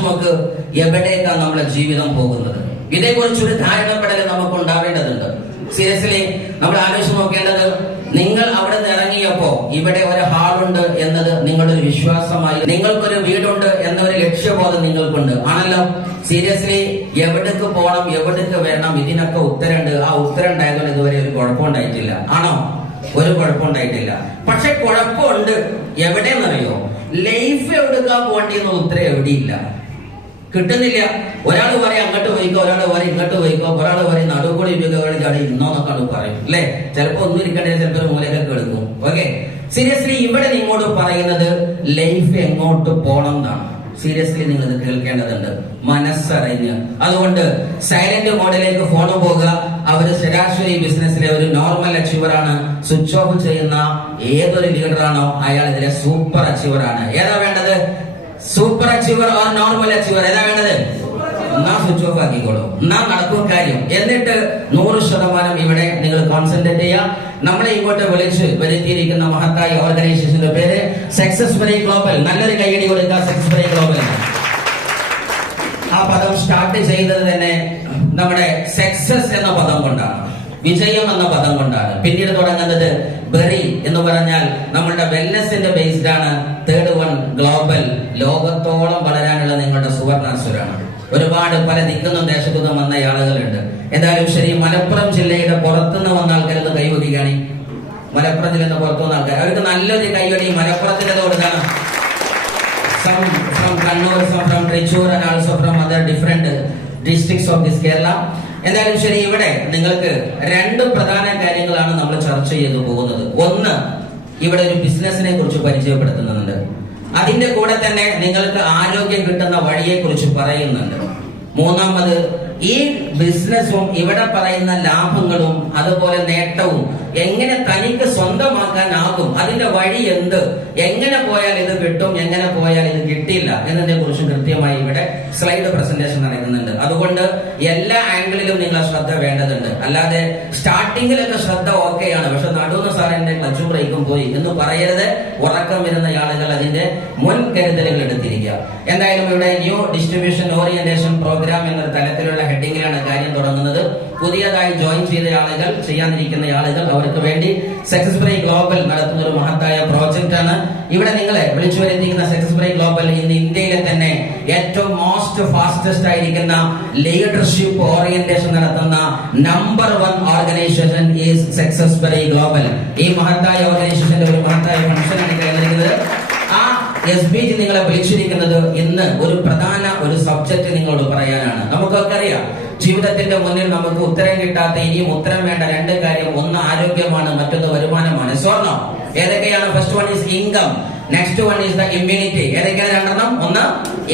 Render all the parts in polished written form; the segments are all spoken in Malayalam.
ആലോചിച്ച് നോക്ക്, എവിടേക്കാണ് നമ്മുടെ ജീവിതം പോകുന്നത്? ഇതേക്കുറിച്ചൊരു ധാരണപ്പെടൽ നമുക്ക് ഉണ്ടാവേണ്ടതുണ്ട്. സീരിയസ്ലി നമ്മൾ ആലോചിച്ച് നോക്കേണ്ടത്, നിങ്ങൾ അവിടെ നിന്ന് ഇറങ്ങിയപ്പോ ഇവിടെ ഒരു ഹാളുണ്ട് എന്നത് നിങ്ങളുടെ ഒരു വിശ്വാസമായി, നിങ്ങൾക്കൊരു വീടുണ്ട് എന്നൊരു ലക്ഷ്യബോധം നിങ്ങൾക്കുണ്ട്, ആണല്ലോ. സീരിയസ്ലി എവിടേക്ക് പോകണം, എവിടേക്ക് വരണം, ഇതിനൊക്കെ ഉത്തരമുണ്ട്. ആ ഉത്തരം ഉണ്ടായതുകൊണ്ട് ഇതുവരെ ഒരു കുഴപ്പമുണ്ടായിട്ടില്ല, ആണോ? ഒരു കുഴപ്പമുണ്ടായിട്ടില്ല. പക്ഷെ കുഴപ്പമുണ്ട് എവിടെയെന്നറിയോ? ലൈഫ് എവിടേക്കാ പോകേണ്ടിയെന്ന ഉത്തരം എവിടെയില്ല, കിട്ടുന്നില്ല. ഒരാൾ പറയും അങ്ങോട്ട് പോയിക്കോ, ഒരാൾ പറയും ഇങ്ങോട്ട് പോയിക്കോ, ഒരാൾ പറയും നടുക്കൂടി ചാടി ഇന്നോന്നൊക്കെ പറയും, അല്ലെ? ചിലപ്പോ ഒന്നും ഇരിക്കണ്ടേ, ചിലപ്പോ മൂലയൊക്കെ എടുക്കും. ഓക്കെ, സീരിയസ്ലി ഇവിടെ നിങ്ങളോട് പറയുന്നത് ലൈഫ് എങ്ങോട്ട് പോണം എന്നാണ്. സീരിയസ്ലി നിങ്ങൾ ഇത് കേൾക്കേണ്ടതുണ്ട്, മനസ്സറിഞ്ഞ്. അതുകൊണ്ട് സൈലന്റ് മോഡിലേക്ക് ഫോൺ പോകുക. അവര് ശരാശരി ബിസിനസ്സിലെ ഒരു നോർമൽ അച്ചീവർ ആണ്. സ്വിച്ച് ഓഫ് ചെയ്യുന്ന ഏതൊരു ലീഡറാണോ അയാൾ ഇതിലെ സൂപ്പർ അച്ചീവർ ആണ്. ഏതാ വേണ്ടത്? Super achiever or normal achiever? ഏതാ വേണ്ടത്? എന്നാ സ്വിച്ച് ഓഫ് ആക്കിക്കോളൂ, എന്നാ നടക്കും കാര്യം. എന്നിട്ട് 100% ഇവിടെ നിങ്ങൾ കോൺസെൻട്രേറ്റ് ചെയ്യുക. നമ്മളെ ഇങ്ങോട്ട് വിളിച്ച് വരുത്തിയിരിക്കുന്ന മഹത്തായ ഓർഗനൈസേഷന്റെ പേര് സക്സസ്ഫുള്ളി ഗ്ലോബൽ. നല്ലൊരു കൈയടി കൊടുക്കുക സക്സസ്ഫുള്ളി ഗ്ലോബൽ. ആ പദം സ്റ്റാർട്ട് ചെയ്തത് തന്നെ നമ്മുടെ സക്സസ് എന്ന പദം കൊണ്ടാണ്, വിജയം എന്ന പദം കൊണ്ടാണ്. പിന്നീട് തുടങ്ങുന്നത് ബെറി എന്ന് പറഞ്ഞാൽ നമ്മളുടെ വെൽനെസിന്റെ ബേസ്ഡ് ആണ്. തേർഡ് വൺ ഗ്ലോബൽ, ലോകത്തോളം വളരാനുള്ള നിങ്ങളുടെ സുവർണാസുരാണ്. ഒരുപാട് പല ദിക്കുന്നും ദേശത്തുനിന്നും വന്ന ആളുകളുണ്ട്. എന്തായാലും ശരി, മലപ്പുറം ജില്ലയുടെ പുറത്തുനിന്ന് വന്ന ആൾക്കാരൊന്ന് കൈവരികയാണ്. മലപ്പുറം ജില്ലയിൽ നിന്ന് പുറത്തു വന്ന ആൾക്കാർ, അവർക്ക് നല്ലൊരു കൈവടി മലപ്പുറത്തിന്റെ കൊടുക്കണം. From Kannur, from Trichy and also from other different districts of this Kerala. എന്തായാലും ശരി, ഇവിടെ നിങ്ങൾക്ക് രണ്ട് പ്രധാന കാര്യങ്ങളാണ് നമ്മൾ ചർച്ച ചെയ്തു പോകുന്നത്. ഒന്ന്, ഇവിടെ ഒരു ബിസിനസിനെ കുറിച്ച് പരിചയപ്പെടുത്തുന്നുണ്ട്. അതിന്റെ കൂടെ തന്നെ നിങ്ങൾക്ക് ആരോഗ്യം കിട്ടുന്ന വഴിയെ കുറിച്ച് പറയുന്നുണ്ട്. മൂന്നാമത്, ഈ ബിസിനസ്സും ഇവിടെ പറയുന്ന ലാഭങ്ങളും അതുപോലെ നേട്ടവും എങ്ങനെ തനിക്ക് സ്വന്തമാക്കാനാകും, അതിന്റെ വഴി എന്ത്, എങ്ങനെ പോയാൽ ഇത് കിട്ടും, എങ്ങനെ പോയാൽ ഇത് കിട്ടില്ല എന്നതിനെ കുറിച്ചും കൃത്യമായി ഇവിടെ സ്ലൈഡ് പ്രസന്റേഷൻ നടക്കുന്നുണ്ട്. അതുകൊണ്ട് എല്ലാ ആംഗിളിലും നിങ്ങൾ ശ്രദ്ധ വേണ്ടതുണ്ട്. അല്ലാതെ സ്റ്റാർട്ടിങ്ങിലൊക്കെ ശ്രദ്ധ ഓക്കെയാണ്, പക്ഷെ നടുന്ന സാറിന്റെ ക്ലച്ചും ബ്രേക്കും പോയി എന്ന് പറയരുത്. ഉറക്കം വരുന്ന ആളുകൾ അതിന്റെ മുൻകരുതലുകൾ എടുത്തിരിക്കുക. എന്തായാലും ഇവിടെ ന്യൂ ഡിസ്ട്രിബ്യൂഷൻ ഓറിയന്റേഷൻ പ്രോഗ്രാം എന്നൊരു തലത്തിലുള്ള ഹെഡിങ്ങിലാണ് കാര്യം തുടങ്ങുന്നത്. പുതിയതായി ജോയിൻ ചെയ്ത ആളുകൾ, ചെയ്യാനിരിക്കുന്ന ആളുകൾ, അവർക്ക് വേണ്ടി സക്സസ്ഫുള്ളി ഗ്ലോബൽ നടത്തുന്ന ഒരു മഹത്തായ പ്രോജക്റ്റ് ആണ്. ഇവിടെ നിങ്ങളെ വിളിച്ചു വരുത്തിക്കുന്ന സക്സസ്ഫുള്ളി ഗ്ലോബൽ ഇന്ന് ഇന്ത്യയിലെ തന്നെ ഏറ്റവും മോസ്റ്റ് ഫാസ്റ്റസ്റ്റ് ആയിരിക്കുന്ന ലീഡർഷിപ്പ് ഓറിയന്റേഷൻ നടത്തുന്ന number 1 organisation is successfully global. ഈ മഹത്തായ ഓർഗനൈസേഷന്റെ ഒരു മഹത്തായ ഫംഗ്ഷനാണ് കഴിഞ്ഞിരിക്കുന്നത്. ആ SBG നിങ്ങളെ വിളിച്ചിരിക്കുന്നത് ഇന്ന് ഒരു പ്രധാന ഒരു സബ്ജക്ട് നിങ്ങളോട് പറയാനാണ്. നമുക്കൊക്കെ അറിയാം, ജീവിതത്തിന്റെ മുന്നിൽ നമുക്ക് ഉത്തരം കിട്ടാത്ത, ഇനിയും ഉത്തരം വേണ്ട രണ്ട് കാര്യം. ഒന്ന് ആരോഗ്യമാണ്, മറ്റൊന്ന് വരുമാനമാണ്. സ്വർണം ഏതൊക്കെയാണ്? First one is income, next one is the immunity. ഏതൊക്കെയാണ് രണ്ടെണ്ണം? ഒന്ന്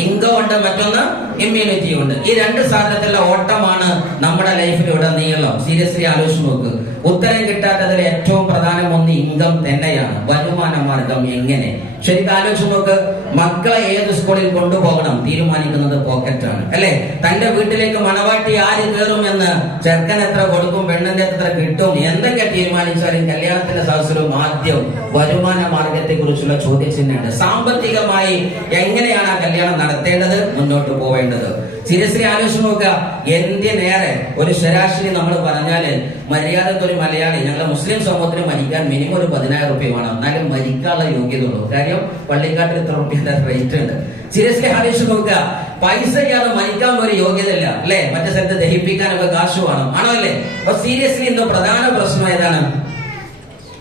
ഇൻകം ഉണ്ട്, മറ്റൊന്ന് ഇമ്മ്യൂണിറ്റി ഉണ്ട്. ഈ രണ്ട് സാധനത്തിലുള്ള ഓട്ടമാണ് നമ്മുടെ ലൈഫിലൂടെ നീളം. സീരിയസ്ലി ആലോചിച്ച് നോക്ക്. ഉത്തരം കിട്ടാത്തതിൽ ഏറ്റവും പ്രധാനം ഒന്ന് ഇൻകം തന്നെയാണ്. വരുമാന മാർഗം എങ്ങനെ? ശരിക്കും ആലോചിച്ച് നോക്ക്. മക്കളെ ഏത് സ്കൂളിൽ കൊണ്ടുപോകണം തീരുമാനിക്കുന്നത് പോക്കറ്റാണ്, അല്ലെ? തന്റെ വീട്ടിലേക്ക് മണവാട്ടി ആര് കയറുമെന്ന്, ചെറുക്കൻ എത്ര കൊടുക്കും, പെണ്ണിന്റെ എത്ര കിട്ടും, എന്തൊക്കെ തീരുമാനിച്ചാലും കല്യാണത്തിന്റെ സദസ്സിലും ആദ്യം വരുമാന മാർഗത്തെ കുറിച്ചുള്ള ചോദ്യചിഹ്നമുണ്ട്. സാമ്പത്തികമായി എങ്ങനെയാണ് ആ കല്യാണം നടത്തേണ്ടത്, മുന്നോട്ട് പോവേണ്ടത്? സീരിയസ്ലി ആലോചിച്ച് നോക്കുക. എന്തിനേറെ ഒരു ശരാശരി നമ്മൾ പറഞ്ഞാല് മര്യാദക്കൊരു മലയാളി, ഞങ്ങളെ മുസ്ലിം സമൂഹത്തിന് മരിക്കാൻ മിനിമം ഒരു 10,000 രൂപ വേണം, എന്നാലും മരിക്കാനുള്ള യോഗ്യത ഉള്ളൂ. കാര്യം പള്ളിക്കാട്ടിൽ ഇത്ര റുപ്യന്റെ റേറ്റ് ഉണ്ട്. സീരിയസ്ലി ആലോചിച്ച് നോക്കുക. പൈസ ഇല്ലാതെ മരിക്കാൻ ഒരു യോഗ്യത ഇല്ല, അല്ലെ? മറ്റേ സ്ഥലത്ത് ദഹിപ്പിക്കാനൊക്കെ കാശ് വേണം, ആണോ അല്ലേ? അപ്പൊ സീരിയസ്ലി ഇന്ന് പ്രധാന പ്രശ്നം ഏതാണ്?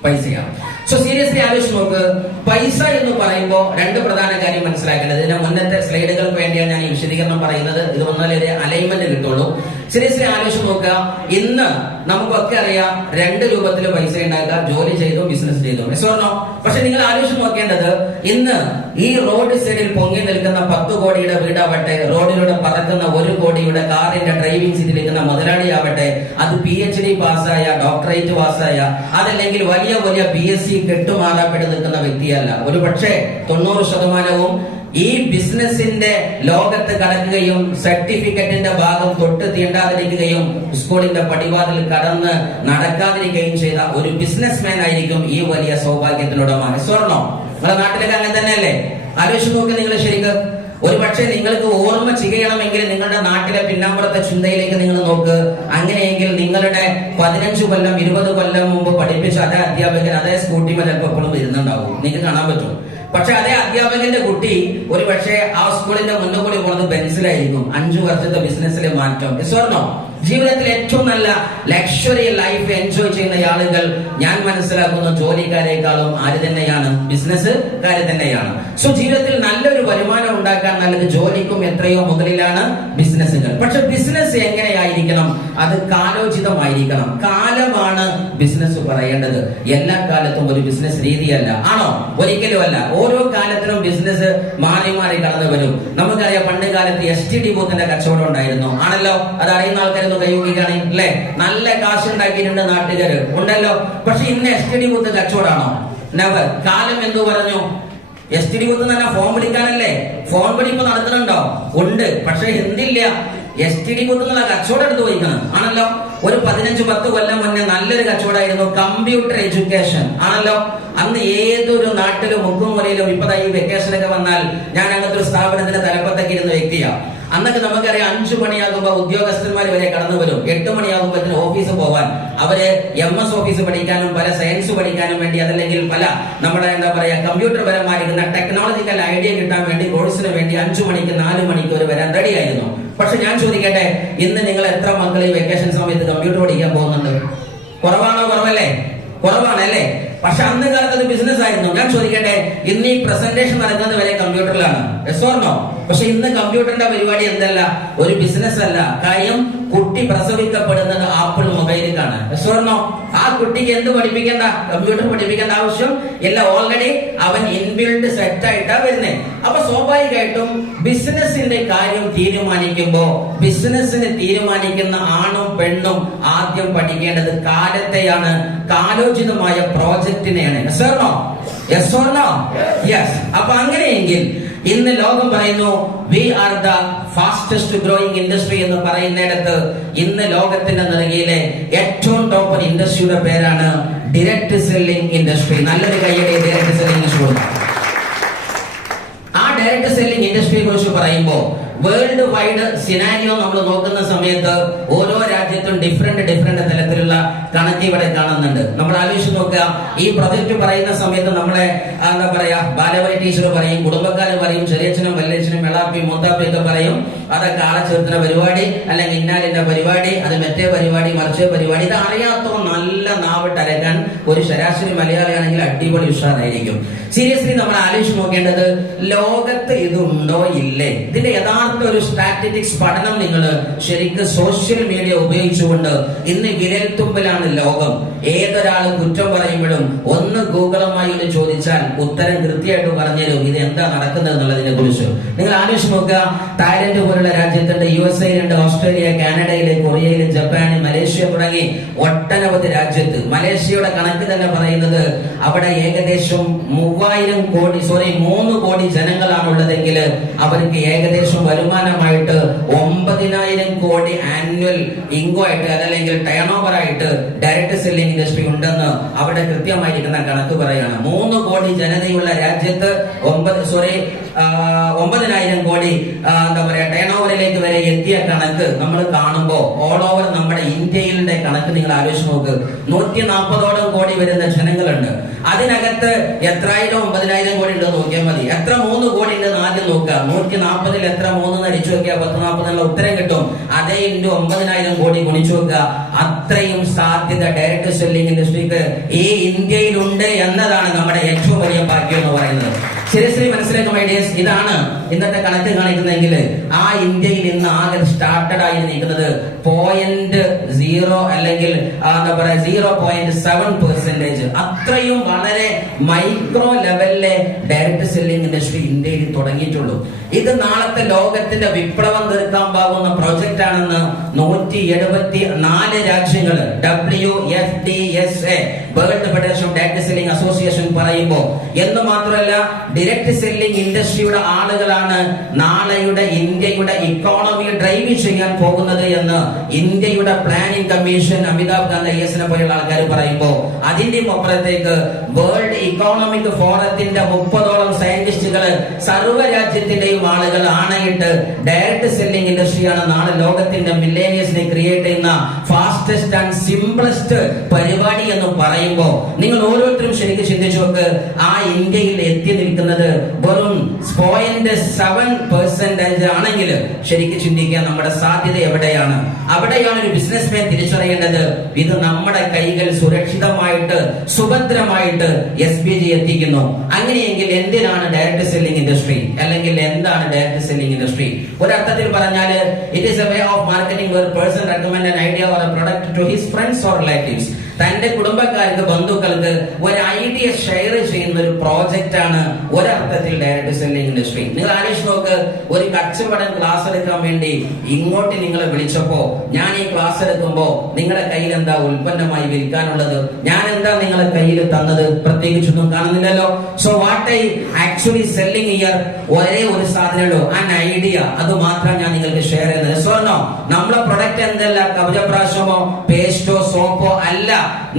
പൈസയാണ്. സോ സീരിയസ്ലി ആലോചിച്ച് നോക്ക്. പൈസ എന്ന് പറയുമ്പോൾ രണ്ട് പ്രധാന കാര്യം മനസ്സിലാക്കേണ്ടത്. ഇതിന്റെ മുന്നത്തെ സ്ലൈഡുകൾക്ക് വേണ്ടിയാണ് ഞാൻ ഈ വിശദീകരണം പറയുന്നത്. ഇത് വന്നാലേ ഒരു അലൈൻമെന്റ് കിട്ടുള്ളൂ. സീരിയസ്ലി ആലോചിച്ച് നോക്കുക. ഇന്ന് നമുക്കൊക്കെ അറിയാം, രണ്ട് രൂപത്തിൽ പൈസ ഉണ്ടാക്കുക, ജോലി ചെയ്തും ബിസിനസ് ചെയ്തും. സ്വർണ്ണോ? പക്ഷെ നിങ്ങൾ ആലോചിച്ച് നോക്കേണ്ടത്, ഇന്ന് ഈ റോഡ് സൈഡിൽ പൊങ്ങി നിൽക്കുന്ന 10 കോടിയുടെ വീടാവട്ടെ, റോഡിലൂടെ പറക്കുന്ന 1 കോടിയുടെ കാറിന്റെ ഡ്രൈവിംഗ് സീറ്റിലിരിക്കുന്ന മുതലാളിയാവട്ടെ, അത് PhD പാസ്സായ, ഡോക്ടറേറ്റ് പാസ്സായ, അതല്ലെങ്കിൽ വലിയ വലിയ BSc കെട്ടുമാറാപ്പെട്ട് നിൽക്കുന്ന വ്യക്തിയല്ല. ഒരു പക്ഷേ 90%വും ഈ ബിസിനസിന്റെ ലോകത്ത് കടക്കുകയും സർട്ടിഫിക്കറ്റിന്റെ ഭാഗം തൊട്ട് തീണ്ടാതിരിക്കുകയും സ്കൂളിന്റെ പടിവാതിൽ കടന്ന് നടക്കാതിരിക്കുകയും ചെയ്ത ഒരു ബിസിനസ്മാൻ ആയിരിക്കും ഈ വലിയ സൗഭാഗ്യത്തിനുടമ. സ്വർണ്ണോ? നിങ്ങളുടെ നാട്ടിലൊക്കെ അങ്ങനെ തന്നെയല്ലേ? ആലോചിച്ച് നോക്കി നിങ്ങൾ ശരിക്കും. ഒരു പക്ഷേ നിങ്ങൾക്ക് ഓർമ്മ ചെയ്യണമെങ്കിൽ നിങ്ങളുടെ നാട്ടിലെ പിന്നാമ്പുറത്തെ ചിന്തയിലേക്ക് നിങ്ങൾ നോക്ക്. അങ്ങനെയെങ്കിൽ നിങ്ങളുടെ 15 കൊല്ലം 20 കൊല്ലം മുമ്പ് പഠിപ്പിച്ച അതേ അധ്യാപകൻ അതേ സ്കൂട്ടി മേലെ എപ്പോഴും ഇരുന്നുണ്ടാവും, നിങ്ങൾക്ക് കാണാൻ പറ്റും. പക്ഷെ അതേ അധ്യാപകന്റെ കുട്ടി ഒരു പക്ഷേ ആ സ്കൂളിന്റെ മുന്നിൽ കൂടി പോകുന്നത് ബെൻസിലായിരിക്കും. 5 വർഷത്തെ ബിസിനസ്സിലെ മാറ്റം. സ്വർണ്ണോ ജീവിതത്തിൽ ഏറ്റവും നല്ല ലക്ഷറി ലൈഫ് എൻജോയ് ചെയ്യുന്ന ആളുകൾ ഞാൻ മനസ്സിലാക്കുന്ന ജോലിക്കാരേക്കാളും ആര് തന്നെയാണ്? ബിസിനസ്സുകാര് തന്നെയാണ്. സോ ജീവിതത്തിൽ നല്ലൊരു വരുമാനം ഉണ്ടാക്കാൻ നല്ലത് ജോലിക്കും എത്രയോ മുതലിലാണ് ബിസിനസ്സുകൾ. പക്ഷെ ബിസിനസ് എങ്ങനെയായിരിക്കണം? അത് കാലോചിതമായിരിക്കണം. കാലമാണ് ബിസിനസ് പറയേണ്ടത്. എല്ലാ കാലത്തും ഒരു ബിസിനസ് രീതിയല്ല, ആണോ? ഒരിക്കലും അല്ല. ഓരോ കാലത്തിനും ബിസിനസ് മാറി മാറി കടന്നു വരും. നമുക്കറിയാം, പണ്ട് കാലത്ത് STD ബൂത്തിന്റെ കച്ചവടം ഉണ്ടായിരുന്നു, ആണല്ലോ? അത് അറിയുന്ന ആൾക്കാരൊന്നും കൈവയ്ക്കുകയാണ് അല്ലെ? നല്ല കാശ് ഉണ്ടാക്കിയിട്ടുണ്ട് നാട്ടുകാര്, ഉണ്ടല്ലോ. പക്ഷെ ഇന്ന് STD ബൂത്ത് കച്ചവടമാണോ? നെവർ. കാലം എന്തു പറഞ്ഞു? STD ബൂത്ത് തന്നെ ഫോൺ വിളിക്കാനല്ലേ? ഫോൺ വിളി ഇപ്പൊ നടത്തുന്നുണ്ടോ? ഉണ്ട്. പക്ഷെ എന്തില്ല? STD ബൂത്ത് എന്നുള്ള കച്ചവടം എടുത്ത് പോയിക്കണം, ആണല്ലോ? ഒരു 15-10 കൊല്ലം മുന്നേ നല്ലൊരു കച്ചവടമായിരുന്നു കമ്പ്യൂട്ടർ എഡ്യൂക്കേഷൻ, ആണല്ലോ? അന്ന് ഏതൊരു നാട്ടിലും മുക്കും മുലയിലും ഇപ്പതാ ഈ വെക്കേഷനൊക്കെ വന്നാൽ ഞാൻ അങ്ങനത്തെ ഒരു സ്ഥാപനത്തിന്റെ തലപ്പത്തൊക്കെ ഇരുന്ന വ്യക്തിയാണ്. അന്നൊക്കെ നമുക്കറിയാം 5 മണിയാകുമ്പോ ഉദ്യോഗസ്ഥന്മാർ വരെ കടന്നു വരും. 8 മണിയാകുമ്പോഴത്തേന് ഓഫീസ് പോവാൻ. അവര് MS ഓഫീസ് പഠിക്കാനും പല സയൻസ് പഠിക്കാനും വേണ്ടി, അതല്ലെങ്കിൽ പല നമ്മുടെ എന്താ പറയാ കമ്പ്യൂട്ടർ പരമായിരിക്കുന്ന ടെക്നോളജിക്കൽ ഐഡിയ കിട്ടാൻ വേണ്ടി കോഴ്സിന് വേണ്ടി 5 മണിക്ക് 4 മണിക്ക് ഒരു വരാൻ റെഡിയായിരുന്നു. പക്ഷെ ഞാൻ ചോദിക്കട്ടെ, ഇന്ന് നിങ്ങൾ എത്ര മക്കൾ ഈ വെക്കേഷൻ സമയത്ത് കമ്പ്യൂട്ടർ പഠിക്കാൻ പോകുന്നുണ്ട്? കുറവാണോ? കുറവല്ലേ? കുറവാണല്ലേ? പക്ഷെ അന്ന് കാലത്ത് അത് ബിസിനസ് ആയിരുന്നു. ഞാൻ ചോദിക്കട്ടെ, ഇന്ന് ഈ പ്രസന്റേഷൻ നടക്കുന്നത് വരെ കമ്പ്യൂട്ടറിലാണ്, എസ്ഓർണോ? പക്ഷെ ഇന്ന് കമ്പ്യൂട്ടറിന്റെ പരിപാടി എന്തല്ല, ഒരു ബിസിനസ് അല്ല. കാര്യം കുട്ടി പ്രസവിക്കപ്പെടുന്നത് ആപ്പിൾ മൊബൈലിലാണ്, എസ്ഓർണോ? ആ കുട്ടിക്ക് എന്ത് പഠിപ്പിക്കേണ്ട? കമ്പ്യൂട്ടർ പഠിപ്പിക്കേണ്ട ആവശ്യം ഇല്ല. ഓൾറെഡി അവൻ ഇൻബിൽഡ് സെറ്റ് ആയിട്ടാ വരുന്നേ. അപ്പൊ സ്വാഭാവികമായിട്ടും ബിസിനസിന്റെ കാര്യം തീരുമാനിക്കുമ്പോ ബിസിനസിന് തീരുമാനിക്കുന്ന ആണും പെണ്ണും ആദ്യം പഠിക്കേണ്ടത് കാലത്തെയാണ്, കാലോചിതമായ പ്രോജക്റ്റിനെയാണ്. യെസ്. അപ്പൊ അങ്ങനെയെങ്കിൽ ഇന്ന് ലോകം പറയുന്നു we are the fastest growing industry എന്ന് പറയുന്നിടത്ത് ഇന്ന് ലോകത്തിന്റെ നെറുകയിലെ ഏറ്റവും ടോപ്പ് ഇൻഡസ്ട്രിയുടെ പേരാണ് ഡയറക്ട് സെല്ലിംഗ് ഇൻഡസ്ട്രി. നല്ലൊരു കൈയ്യടി ഡയറക്ട് സെല്ലിംഗ് ഇൻഡസ്ട്രി. ആ ഡയറക്ട് സെല്ലിംഗ് ഇൻഡസ്ട്രിയെ കുറിച്ച് പറയുമ്പോൾ വേൾഡ് വൈഡ് സിനാരിയോ നമ്മൾ നോക്കുന്ന സമയത്ത് ഓരോ രാജ്യത്തും ഡിഫറെന്റ് തലത്തിലുള്ള കണക്ക് ഇവിടെ കാണുന്നുണ്ട്. നമ്മൾ ആലോചിച്ച് നോക്കുക, ഈ പ്രൊജക്ട് പറയുന്ന സമയത്ത് നമ്മളെ എന്താ പറയാ ബാലവരി ടീച്ചർ പറയും, കുടുംബക്കാര് പറയും, ചെറിയച്ഛനും വല്യച്ഛനും വെളാപ്പി മൂത്താപ്പി ഒക്കെ പറയും അതൊക്കെ ആളെ ചേർത്തുന്ന പരിപാടി, അല്ലെങ്കിൽ ഇന്നാലിന്റെ പരിപാടി, അത് മറ്റേ പരിപാടി, മറിച്ചേ പരിപാടി. ഇത് അറിയാത്തോ നല്ല നാവിട്ടരക്കാൻ ഒരു ശരാശരി മലയാളിയാണെങ്കിൽ അടിപൊളി ഉഷാറായിരിക്കും. സീരിയസ്ലി നമ്മൾ ആലോചിച്ച് നോക്കേണ്ടത് ലോകത്ത് ഇതുണ്ടോ ഇല്ലേ? ഇതിന്റെ യഥാർത്ഥ ഒരു സ്റ്റാറ്റിസ്റ്റിക്സ് പഠനം നിങ്ങൾ ശരിക്കും സോഷ്യൽ മീഡിയ ഉപയോഗിച്ചുകൊണ്ട് ഇന്ന് വിരൽത്തുമ്പിലാണ് ലോകം. ഏതൊരാൾ കുറ്റം പറയുമ്പോഴും ഒന്ന് ഗൂഗിളുമായി ഒന്ന് ചോദിച്ചാൽ ഉത്തരം കൃത്യമായിട്ട് പറഞ്ഞുതരും ഇത് എന്താ നടക്കുന്നത് എന്നുള്ളതിനെ കുറിച്ച്. നിങ്ങൾ ആലോചിച്ച് നോക്കുക, തായ്ലൻഡ് പോലുള്ള രാജ്യത്തുണ്ട്, USA ഉണ്ട്, ഓസ്ട്രേലിയ, കാനഡയില്, കൊറിയയില്, ജപ്പാന്, മലേഷ്യ തുടങ്ങി ഒട്ടനവധി രാജ്യത്ത്. മലേഷ്യയുടെ കണക്ക് തന്നെ പറയുന്നത് അവിടെ ഏകദേശം 3 കോടി ജനങ്ങളാണുള്ളതെങ്കിൽ അവർക്ക് ഏകദേശം വരുമാനമായിട്ട് 9,000 കോടി ആനുവൽ ഇൻകം ആയിട്ട്, അതല്ലെങ്കിൽ ടേൺ ഓവർ ആയിട്ട് ഡയറക്ട് സെല്ലിംഗ് ഇൻഡസ്ട്രി ഉണ്ടെന്ന് അവിടെ കൃത്യമായിരിക്കുന്ന കണക്ക് പറയാണ്. 3 കോടി ജനതയുള്ള രാജ്യത്ത് 9,000 കോടി എന്താ പറയാ ടേൺ ഓവറിലേക്ക് വരെ എത്തിയ കണക്ക് നമ്മൾ കാണുമ്പോൾ ഓൾ ഓവർ നമ്മുടെ ഇന്ത്യയിലെ കണക്ക് നിങ്ങൾ ആലോചിച്ച് നോക്ക്. 140ഓളം കോടി വരുന്ന ജനങ്ങളുണ്ട്. അതിനകത്ത് എത്രായിരം 9,000 കോടി ഉണ്ടെന്ന് നോക്കിയാൽ മതി. എത്ര 3 കോടി ഉണ്ടെന്ന് ആദ്യം നോക്കുക. 140ൽ എത്ര 3 അടിച്ചു നോക്കിയാൽ 1040 ഉത്തരം കിട്ടും. അതേ ഇൻറ്റു 9,000 കോടി ഗുണിച്ചു നോക്കുക. അത്രയും സാധ്യത ഡയറക്ട് സെല്ലിംഗ് ഇൻഡസ്ട്രിക്ക് ഈ ഇന്ത്യയിലുണ്ട് എന്നതാണ് നമ്മുടെ ഏറ്റവും വലിയ ഭാഗ്യം എന്ന് പറയുന്നത്. സീരിയസ്ലി മനസ്സിലാക്കും ഐഡിയസ്. ഇതാണ് ഇന്നത്തെ കണക്ക് കാണിക്കുന്നതെങ്കിൽ ആ ഇന്ത്യയിൽ ഇന്ന് ആകെ സ്റ്റാർട്ടഡ് ആയി നിൽക്കുന്നത് 0.0 അല്ലെങ്കിൽ എന്താ പറയാ 0.7%. അത്രയും വളരെ മൈക്രോ ലെവലിലെ ഡയറക്ട് സെല്ലിംഗ് ഇൻഡസ്ട്രി ഇന്ത്യയിൽ തുടങ്ങിയിട്ടുള്ളൂ. ഇത് നാളത്തെ ലോകത്തിന്റെ വിപ്ലവം തീർക്കാൻ പോകുന്ന പ്രോജക്റ്റ് ആണെന്ന് 174 രാജ്യങ്ങൾ WFDSA world federation direct selling association പറയുമ്പോൾ എന്ന് മാത്രമല്ല ഡയറക്ട് സെല്ലിംഗ് ഇൻഡസ്ട്രിയുടെ ആളുകൾ ആളുകളാണ് നാളെയുടെ ഇന്ത്യയുടെ ഇക്കോണമി ഡ്രൈവ് ചെയ്യാൻ പോകുന്നത് എന്ന് ഇന്ത്യയുടെ പ്ലാനിംഗ് കമ്മീഷൻ അമിതാഭ് കാന്ത് IASനെ പോലുള്ള ആൾക്കാർ പറയുമ്പോൾ അതിന്റെയും അപ്പുറത്തേക്ക് വേൾഡ് ഇക്കോണമിക് ഫോറത്തിന്റെ 30ഓളം സയന്റിസ്റ്റുകൾ സർവ്വരാജ്യത്തിന്റെയും ആളുകൾ ആണയിട്ട് ഡയറക്ട് സെല്ലിംഗ് ഇൻഡസ്ട്രിയാണ് നാളെ ലോകത്തിന്റെ മില്ലേനിയസിനെ ക്രിയേറ്റ് ചെയ്യുന്ന ഫാസ്റ്റസ്റ്റ് ആൻഡ് സിംപ്ലസ്റ്റ് പരിപാടി എന്ന് പറയുമ്പോൾ നിങ്ങൾ ഓരോരുത്തരും ശരിക്കും ചിന്തിച്ചു നോക്ക്. ആ ഇന്ത്യയിൽ എത്തി നിൽക്കുന്നത് വെറും 0.7% ആണെങ്കിൽ ശരിക്കും ചിന്തിക്കുക നമ്മുടെ സാധ്യത എവിടെയാണ്. അവിടെയാണ് ഒരു ബിസിനസ്മാൻ തിരിച്ചറിയേണ്ടത്. ഇത് നമ്മുടെ കൈകൾ സുരക്ഷിതമായിട്ട് സുഭദ്രമായിട്ട് SBG എത്തിക്കുന്നു. അങ്ങനെയെങ്കിൽ എന്തിനാണ് ഡയറക്ട് സെല്ലിംഗ് ഇൻഡസ്ട്രി, അല്ലെങ്കിൽ എന്താണ് ഡയറക്ട് സെല്ലിംഗ് ഇൻഡസ്ട്രി? ഒരർത്ഥത്തിൽ പറഞ്ഞാൽ it is a way of marketing where a person recommend an idea or a product to his friends or relatives. തന്റെ കുടുംബക്കാർക്ക് ബന്ധുക്കൾക്ക് ഒരു ഐഡിയ ഷെയർ ചെയ്യുന്ന ഒരു പ്രോജക്റ്റ് ആണ് ഒരർത്ഥത്തിൽ ഡയറക്ട് സെല്ലിംഗ് ഇൻഡസ്ട്രി. നിങ്ങൾ ആലോചിച്ച് നോക്ക്, ഒരു കച്ചവടം ക്ലാസ് എടുക്കാൻ വേണ്ടി ഇങ്ങോട്ട് നിങ്ങളെ വിളിച്ചപ്പോ ഞാൻ ഈ ക്ലാസ് എടുക്കുമ്പോ നിങ്ങളുടെ കയ്യിൽ എന്താ ഉൽപ്പന്നമായി വിൽക്കാനുള്ളത്? ഞാൻ എന്താ നിങ്ങളെ കയ്യിൽ തന്നത്? പ്രത്യേകിച്ചൊന്നും കാണുന്നില്ലല്ലോ. So what I actually selling year ഒരേ ഒരു സാധനമുള്ളൂ, ആൻ ഐഡിയ. അത് മാത്രം ഞാൻ നിങ്ങൾക്ക് ഷെയർ ചെയ്യുന്നത്. സ്വർണ്ണോ നമ്മളെ പ്രൊഡക്റ്റ് എന്തല്ല കവചപ്രാശമോ പേസ്റ്റോ സോപ്പോ അല്ല.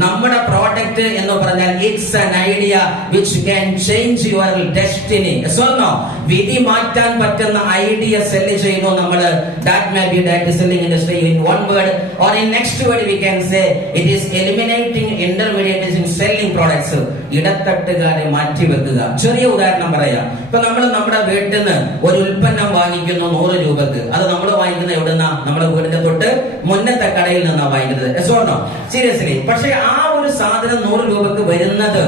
നമ്മുടെ പ്രോഡക്റ്റ് എന്ന് പറഞ്ഞാൽ it's an idea which can change your destiny. സ്വർണ്ണോ വിധി മാറ്റാൻ പറ്റുന്ന ഐഡിയ സെല്ല് ചെയ്യുന്നു നമ്മൾ. That may be direct selling industry in one word, or in next word we can say it is eliminating intermediates in selling products. ഇടത്തട്ടുകാരെ മാറ്റിവെക്കുക. ചെറിയ ഉദാഹരണം പറയാം. ഇപ്പൊ നമ്മൾ നമ്മുടെ വീട്ടിൽ നിന്ന് ഒരു ഉൽപ്പന്നം വാങ്ങിക്കുന്നു 100 രൂപക്ക്. അത് നമ്മൾ വാങ്ങിക്കുന്ന എവിടുന്ന? നമ്മുടെ വീടിന്റെ തൊട്ട് മുന്നത്തെ കടയിൽ നിന്നാണ് വാങ്ങിക്കുന്നത്. സീരിയസ്ലി. പക്ഷെ ആ ഒരു സാധനം 100 രൂപക്ക് വരുന്നത്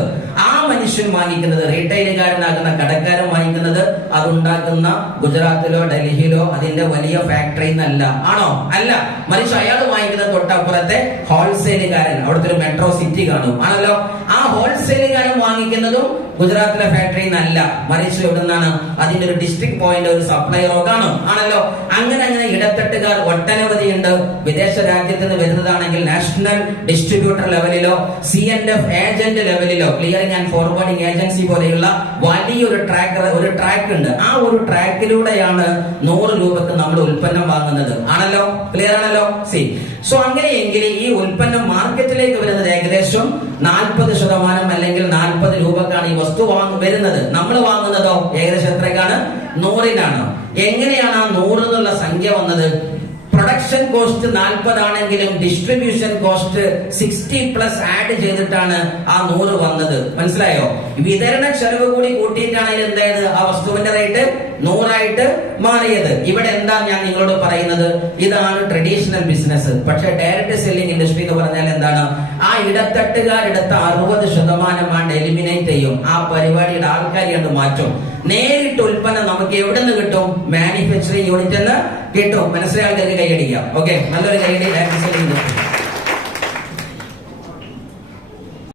ആ മനുഷ്യൻ വാങ്ങിക്കുന്നത്, റീറ്റെയിലുകാരനാകുന്ന കടക്കാരൻ വാങ്ങിക്കുന്നത് അതുണ്ടാക്കുന്ന ഗുജറാത്തിലോ ഡൽഹിയിലോ അതിന്റെ വലിയ ഫാക്ടറിയിൽ നിന്നല്ല. ആണോ? അല്ല. മറിച്ച് അയാൾ വാങ്ങിക്കുന്നത് തൊട്ടപ്പുറത്തെ ഹോൾസെയിലുകാരൻ, അവിടുത്തെ ഒരു മെട്രോ സിറ്റി കാണും, ആണല്ലോ. ആ ഹോൾസെയിലുകാരൻ വാങ്ങിക്കുന്നതും ഗുജറാത്തിലെ ഫാക്ടറിയിൽ നിന്നല്ല, മറിച്ച് എവിടെ നിന്നാണ്? അതിന്റെ ഒരു ഡിസ്ട്രിക്ട് പോയിന്റ്, ഒരു സപ്ലയറോ കാണും, ആണല്ലോ. അങ്ങനെ ഇടത്തട്ടുകാർ ഒട്ടനവധിയുണ്ട്. വിദേശ രാജ്യത്ത് നിന്ന് വരുന്നതാണെങ്കിൽ നാഷണൽ ഡിസ്ട്രിബ്യൂട്ടർ ലെവലിലോ CNF ഏജന്റ് ലെവലിലോ, ക്ലിയറിംഗ് ആൻഡ് ഫോർവേഡിംഗ് ഏജൻസി പോലെയുള്ള വലിയൊരു ട്രാക്ക് ഉണ്ട്. ആ ഒരു ട്രാക്കിലൂടെയാണ് 100 രൂപക്ക് നമ്മൾ ഉൽപ്പന്നം വാങ്ങുന്നത്, ആണല്ലോ. ക്ലിയർ ആണല്ലോ. സോ അങ്ങനെയെങ്കിൽ ഈ ഉൽപ്പന്നം മാർക്കറ്റിലേക്ക് വരുന്നത് ഏകദേശം 40% അല്ലെങ്കിൽ 40 രൂപക്കാണ് ഈ വസ്തു വരുന്നത്. നമ്മൾ വാങ്ങുന്നതോ ഏകദേശം എത്രക്കാണ്? 100-നാണ്. എങ്ങനെയാണ് ആ 100 എന്നുള്ള സംഖ്യ വന്നത്? പ്രൊഡക്ഷൻ കോസ്റ്റ് 40 ആണെങ്കിലും ഡിസ്ട്രിബ്യൂഷൻ കോസ്റ്റ് 60+ ആഡ് ചെയ്തിട്ടാണ് ആ 100 വന്നത്. മനസ്സിലായോ? വിതരണ ചെലവ് കൂടി കൂട്ടിയിട്ടാണ് എന്തായത് ആ വസ്തുവിന്റെ റേറ്റ് 100 മാറിയത്. ഇവിടെ എന്താ ഞാൻ നിങ്ങളോട് പറയുന്നത്? ഇതാണ് ട്രഡീഷണൽ ബിസിനസ്. പക്ഷെ ഡയറക്ട് സെല്ലിംഗ് ഇൻഡസ്ട്രി എന്ന് പറഞ്ഞാൽ എന്താണ്? ആ ഇടത്തട്ടുകാരെടുത്ത 60% എലിമിനേറ്റ് ചെയ്യും. ആ പരിപാടിയുടെ ആൾക്കാരെ മാറ്റും. നേരിട്ട് ഉൽപ്പന്നം നമുക്ക് എവിടെ നിന്ന് കിട്ടും? മാനുഫാക്ചറിംഗ് യൂണിറ്റ് നിന്ന് കിട്ടും. മനസ്സിലായ ആൾക്കാർക്ക് കൈയടിക്കാം. ഓക്കെ, നല്ലൊരു കൈയടി ഡയറക്ട് സെല്ലിംഗ് ഇൻഡസ്ട്രി.